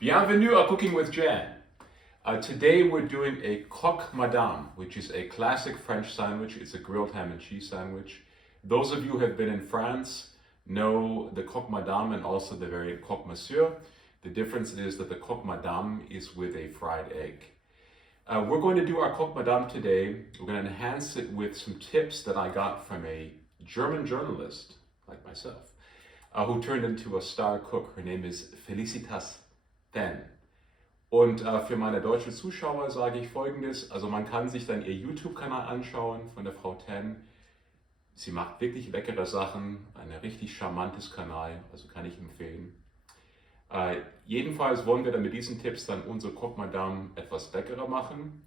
Bienvenue à Cooking with Jan. Today we're doing a Croque Madame, which is a classic French sandwich. It's a grilled ham and cheese sandwich. Those of you who have been in France know the Croque Madame and also the variant Croque Monsieur. The difference is that the Croque Madame is with a fried egg. We're going to do our Croque Madame today. We're going to enhance it with some tips that I got from a German journalist, like myself, who turned into a star cook. Her name is Felicitas Ten. Und für meine deutschen Zuschauer sage ich Folgendes, also man kann sich dann ihr YouTube-Kanal anschauen von der Frau Ten. Sie macht wirklich leckere Sachen, ein richtig charmantes Kanal, also kann ich empfehlen. Jedenfalls wollen wir dann mit diesen Tipps dann unsere Croque Madame etwas leckerer machen.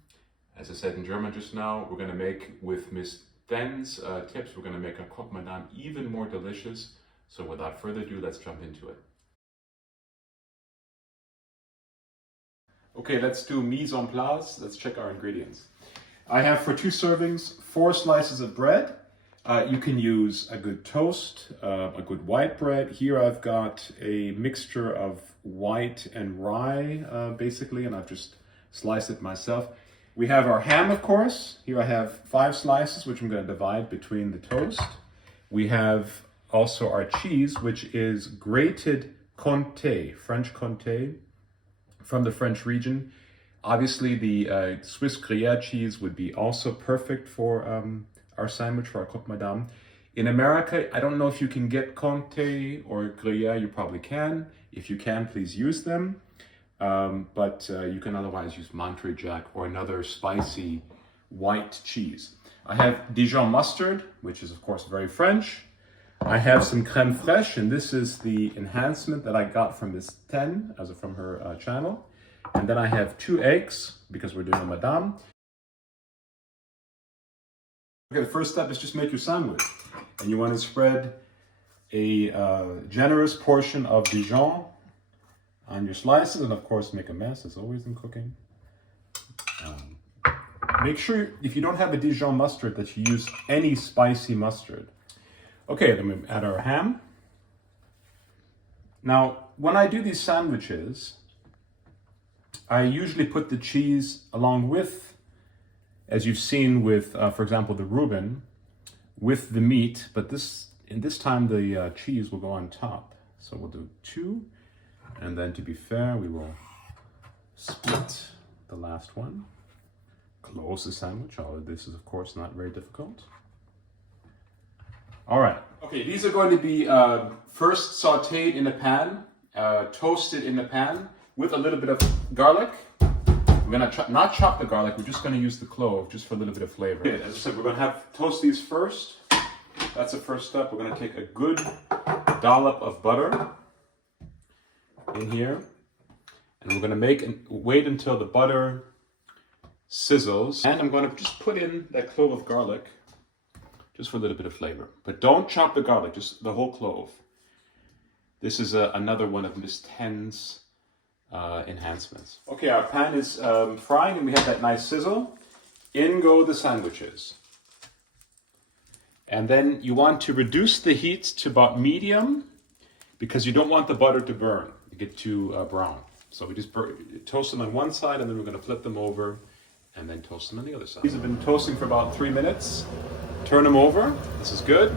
As I said in German just now, we're going to make, with Miss Ten's tips, we're going to make our Croque Madame even more delicious. So without further ado, let's jump into it. Okay, let's do mise en place. Let's check our ingredients. I have for 2 servings 4 slices of bread. You can use a good toast, a good white bread. Here I've got a mixture of white and rye, basically, and I've just sliced it myself. We have our ham, of course. Here I have 5 slices, which I'm going to divide between the toast. We have also our cheese, which is grated Comté, French Comté, from the French region. Obviously, the Swiss Gruyère cheese would be also perfect for our sandwich, for our Croque Madame. In America, I don't know if you can get Comté or Gruyère. You probably can. If you can, please use them. But you can otherwise use Monterey Jack or another spicy white cheese. I have Dijon mustard, which is of course very French. I have some crème fraîche, and this is the enhancement that I got from Miss Ten, also from her channel. And then I have 2 eggs, because we're doing a Madame. Okay, the first step is just make your sandwich. And you want to spread a generous portion of Dijon on your slices, and of course make a mess, as always in cooking. Make sure, if you don't have a Dijon mustard, that you use any spicy mustard. Okay, then we add our ham. Now, when I do these sandwiches, I usually put the cheese along with, as you've seen with, for example, the Reuben, with the meat, but in this time the cheese will go on top. So we'll do 2, and then to be fair, we will split the last one. Close the sandwich. All of this is, of course, not very difficult. All right. Okay, these are going to be first sautéed in a pan, toasted in the pan with a little bit of garlic. We're going to not chop the garlic, we're just going to use the clove just for a little bit of flavor. Okay, as I said, we're going to toast these first. That's the first step. We're going to take a good dollop of butter in here. And we're going to wait until the butter sizzles. And I'm going to just put in that clove of garlic just for a little bit of flavor. But don't chop the garlic, just the whole clove. This is another one of Miss Ten's enhancements. Okay, our pan is frying and we have that nice sizzle. In go the sandwiches. And then you want to reduce the heat to about medium because you don't want the butter to burn, to get too brown. So we just toast them on one side and then we're going to flip them over and then toast them on the other side. These have been toasting for about 3 minutes. Turn them over. This is good.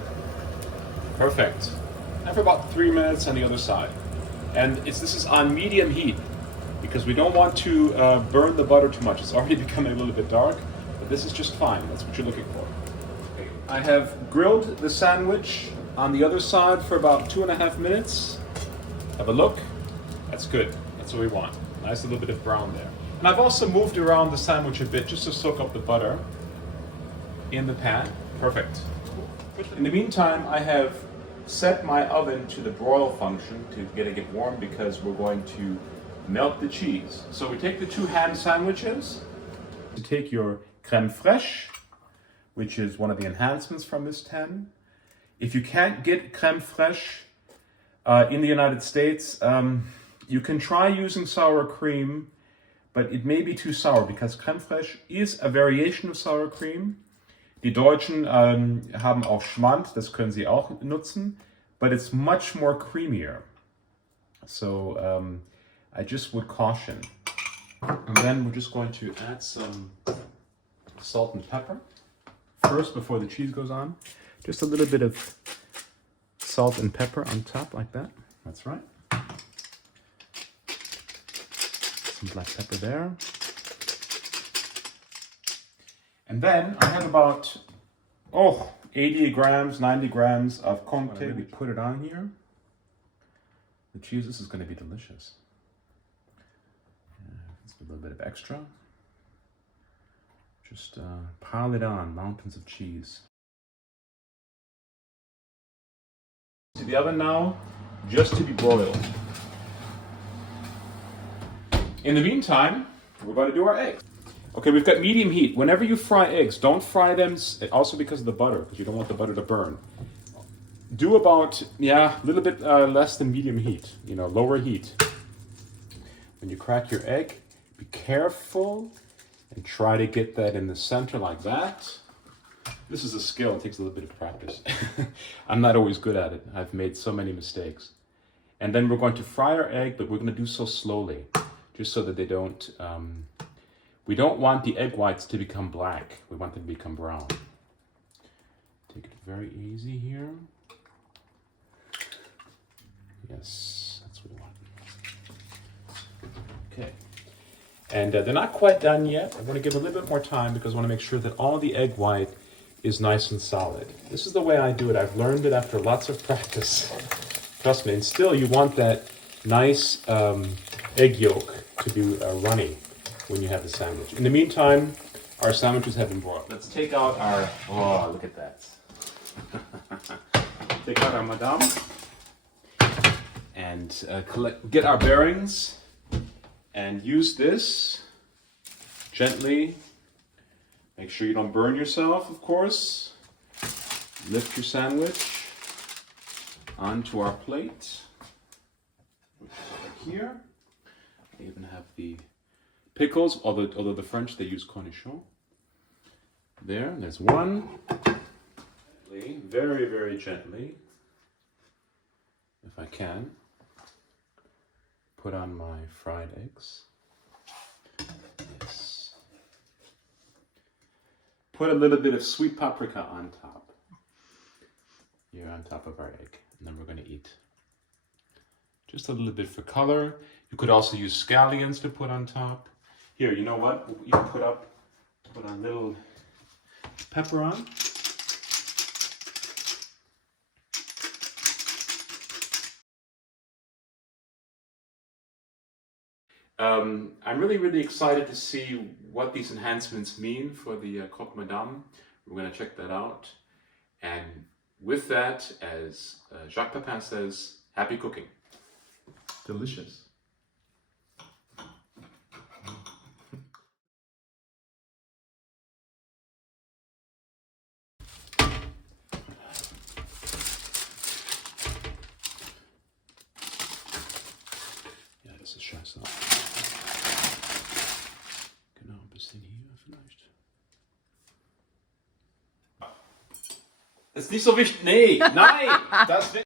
Perfect. And for about 3 minutes on the other side. And this is on medium heat because we don't want to burn the butter too much. It's already becoming a little bit dark, but this is just fine. That's what you're looking for. Okay. I have grilled the sandwich on the other side for about 2.5 minutes. Have a look. That's good. That's what we want. Nice little bit of brown there. And I've also moved around the sandwich a bit just to soak up the butter in the pan. Perfect. In the meantime, I have set my oven to the broil function to get it warm because we're going to melt the cheese. So we take the 2 ham sandwiches. You take your crème fraîche, which is one of the enhancements from Miss Ten. If you can't get crème fraîche in the United States, you can try using sour cream, but it may be too sour because crème fraîche is a variation of sour cream. Die Deutschen haben auch Schmand, das können sie auch nutzen, but it's much more creamier. So I just would caution. And then we're just going to add some salt and pepper. First, before the cheese goes on, just a little bit of salt and pepper on top like that. That's right. Some black pepper there. And then I have about, 80 grams, 90 grams of Comté. We put it on here. The cheese, this is going to be delicious. Let's do a little bit of extra. Just pile it on, mountains of cheese. To the oven now, just to be broiled. In the meantime, we're going to do our eggs. Okay, we've got medium heat. Whenever you fry eggs, don't fry them, also because of the butter, because you don't want the butter to burn. Do about, a little bit less than medium heat, lower heat. When you crack your egg, be careful and try to get that in the center like that. This is a skill, it takes a little bit of practice. I'm not always good at it. I've made so many mistakes. And then we're going to fry our egg, but we're going to do so slowly, just so that they don't, we don't want the egg whites to become black. We want them to become brown. Take it very easy here. Yes, that's what we want. Okay. And they're not quite done yet. I want to give a little bit more time because I want to make sure that all the egg white is nice and solid. This is the way I do it. I've learned it after lots of practice. Trust me. And still, you want that nice egg yolk to be runny when you have the sandwich. In the meantime, our sandwiches have been broiled. Let's take out our, look at that. Take out our Madame and get our bearings and use this gently. Make sure you don't burn yourself, of course. Lift your sandwich onto our plate. Right here. I even have the pickles, although the French, they use cornichon. There's one. Very, very gently, if I can, put on my fried eggs. Yes. Put a little bit of sweet paprika on top. Here on top of our egg. And then we're going to eat. Just a little bit for color. You could also use scallions to put on top. Here, you know what? You can put a little pepper on. I'm really, really excited to see what these enhancements mean for the Croque Madame. We're going to check that out. And with that, as Jacques Pepin says, happy cooking. Delicious. Ja, das ist scheiße. Genau, ein bisschen hier vielleicht. Ist nicht so wichtig. Nee, nein! Das